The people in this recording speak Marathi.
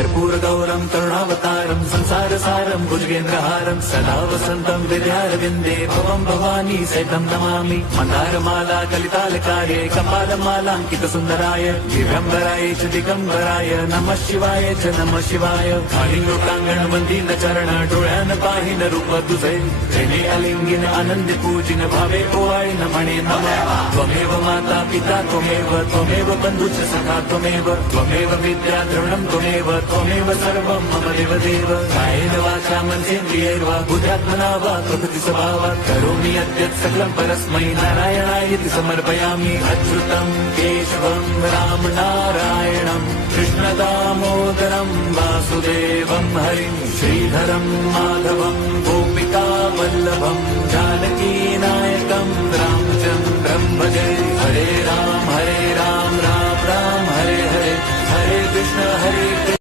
कर्पूर गौरम करुणावतारम संसार सारम भुजगेंद्रहारम सदा वसंतम विद्यारविंदे भवम भवानी सहितं नमामि मंदारमाला कलितालकार्ये कपालमालांकित सुंदराय दिव्यंबराय च दिगंबराय नमः शिवाय च नमः शिवाय कालिंगोटांगण मंदिर चरण डोळ्यान पाहिन रूप तुझे तेने अलिंगिन आनंद पूजिन भावे ओवाळीन म्हणे नमः त्वमेव माता पिता त्वमेव बंधुच सखा त्वमेव विद्या द्रवणं त्वमेव सर्वं मम देवदेव कायेन वाचा मनसेन्द्रियैर्वा बुद्ध्यात्मना वा प्रकृति स्वभावात् करोमि यद्यत् सकलं परस्मै नारायणायति समर्पयामि अच्युतं केशवं राम नारायणं कृष्णदामोदरं वासुदेवं हरिं श्रीधरं माधवं गोपिका वल्लभं जानकी नायकं रामचन्द्रं भजे हरे राम राम राम हरे हरे हरे कृष्ण हरे कृष्ण